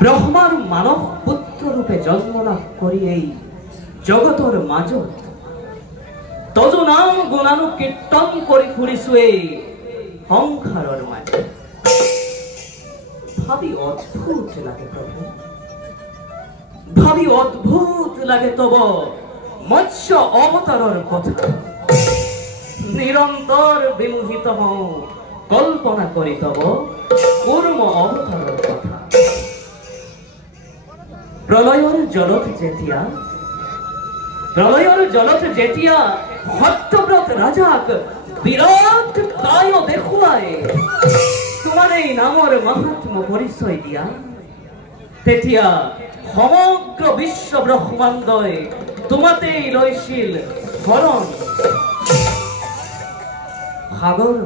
ব্ৰহ্মাৰ মানব পুত্ৰ ৰূপে জন্ম লাভ কৰি এই জগতৰ মাজত তজ নাম গুণানু কীৰ্তন কৰি ফুৰিছু এই সংসাৰৰ মাঝে। ভাবি অদ্ভুত লাগে প্রভু, ভাবি অদ্ভুত লাগে তব মৎস্য অবতারর কথা। নিরন্তর বিমোহিত হও কল্পনা করি তব কূর্ম অবতারর কথা। প্রলয়র জলত যেতিয়া সত্যব্রত রাজাক বিরাট কায় দেখুৱায় তোমাৰ এই নামৰ মাহাত্ম্য পৰিচয় দিয়া, তেতিয়া সমগ্ৰ বিশ্ব ব্ৰহ্মাণ্ডই তোমাতেই লৈছিল শৰণ। সাগৰ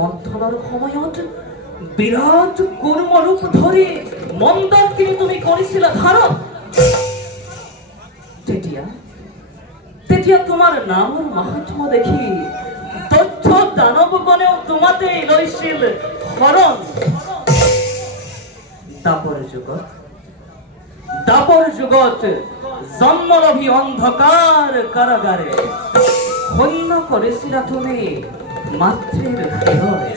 মন্থনৰ সময়ত বিৰাট কৰ্ম ৰূপ ধৰে মন্দাৰকে তুমি কৰেছিলে ধাৰণ। তেতিয়া তোমাৰ নামৰ মাহাত্ম্য দেখি তথ্য দানৱগণেও তোমাতেই লৈছিল শৰণ। দাপৰ যুগত জন্মলভী অন্ধকাৰ কাৰাগাৰে সৈন্য কৰিছিলা তুমি মাতৃৰ হৃদয়।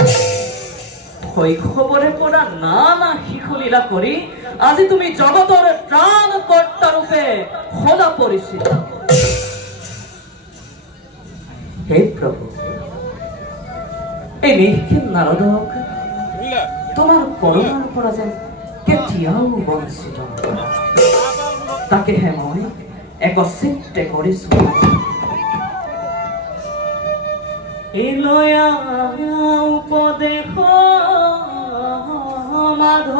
শৈশৱৰে পৰা নানা শিশুলীলা কৰি আজি তুমি জগতৰ ত্ৰাণকৰ্তা ৰূপে সদা পৰিচিত। হে প্ৰভু, এই নিষ্কিম নাৰদক তোমাৰ কৰোণাৰ পৰা যেন কেতিয়াও বঞ্চিত নকৰা, তাকেহে মই একচিত্তে কৰিছো। এলয়া উপদেশ মাধৱ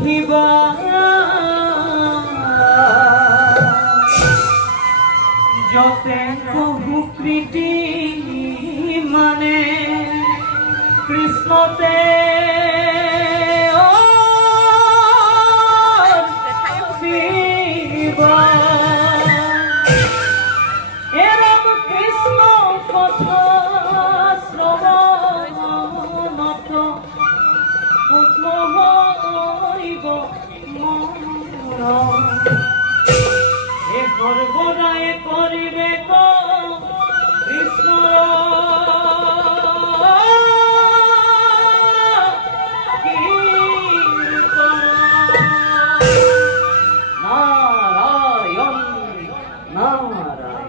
ধিবা যতে বহু প্ৰীতি মানে কৃষ্ণতে সৰ্বদায় কৰিবে কৃষ্ণ নাৰায়ণ নাৰায়ণ।